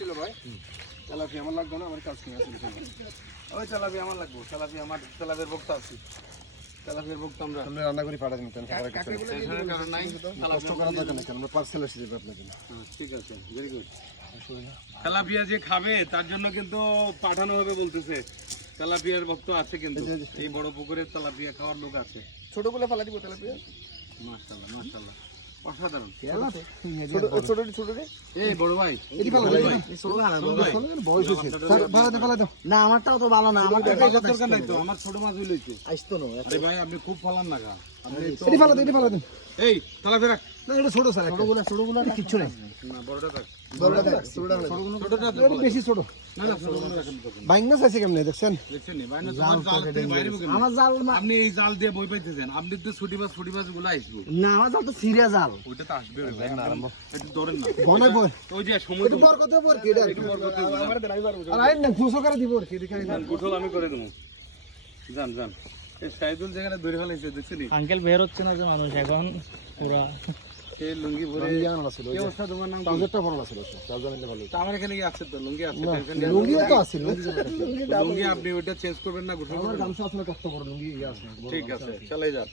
ছিল ভাই তেলাপিয়া আমার লাগবে না, আমার কাজ কিনে আসলে ওই তেলাপিয়া আমার লাগবে, তেলাপিয়া আমার তেলাপিয়ার বক্তা আছে, তেলাপিয়ার বক্তা আমরা রান্না করে পাঠাই দিতেন। কষ্ট করার দরকার নেই, আমরা পার্সেল এসে যাবে আপনাকে। ঠিক আছে, ভেরি গুড। তেলাপিয়া যে খাবে তার জন্য কিন্তু পাঠানো হবে বলতেছে। তেলাপিয়ার ভক্ত আছে কিন্তু এই বড় পুকুরের তেলাপিয়া খাওয়ার লোক আছে। ছোটগুলো ফেলা দিব তেলাপিয়া। মাশাআল্লাহ মাশাআল্লাহ, অসাধারণ। ছোট ছোট রে এই বড় ভাই এটি ফেলা দিই ভাই, ছোট ভাই বয়স হইছে ফেলা দাও না। আমারটাও তো ভালো না, আমার দরকার নাই তো, আমার ছোট মাছ হইলইছে আইতো না। আরে ভাই আপনি খুব ফলান না, আপনি এটি ফেলা দেন এই তেলাপিয়া রাখ না, এটা ছোট স্যার, ছোটগুলো কিচ্ছু নাই না, বড়টা রাখ, ছোটটা বেশি ছোট না না, ছোটগুলো রাখেন। বাইনা চাইছে কেমনে দেখছেন নি বাইনা, জাল থেকে বাইরে কেমনে? আমার জাল আপনি এই জাল দিয়ে বই পাইতেছেন, আপনি তো ছুটি বাস গুলো আইছবো না, আমার জাল তো সিরিয়া জাল, ওইটা তো আসবে ভাই না, একটু ধরেন না গনাই বই ওই যে সমুদ্র একটু বরকত বর কি এটা, একটু বরকত আমার দেলাই পারবো। আর আইন না ফুসো করে দিব কি দেখাই না, গুঠল আমি করে দেব। জান এই সাইদুল জায়গাটা ধরে ফেলাইছে দেখছেন নি, আঙ্কেল বের হচ্ছে না যে মানুষ এখন পুরা এই লুঙ্গি পরে জানা ছিল। এই ওস্তাদ তোমার নাম টাউজারটা বড় ছিল, টাউজার নিলে ভালো। আমার এখানে কি আছে তো লুঙ্গি আছে, লুঙ্গিও তো আছে, লুঙ্গি আপনি ওটা চেঞ্জ করবেন না, গুঠল আমার গামছা আসলে কষ্ট বড় লুঙ্গি আছে। ঠিক আছে চলে যান।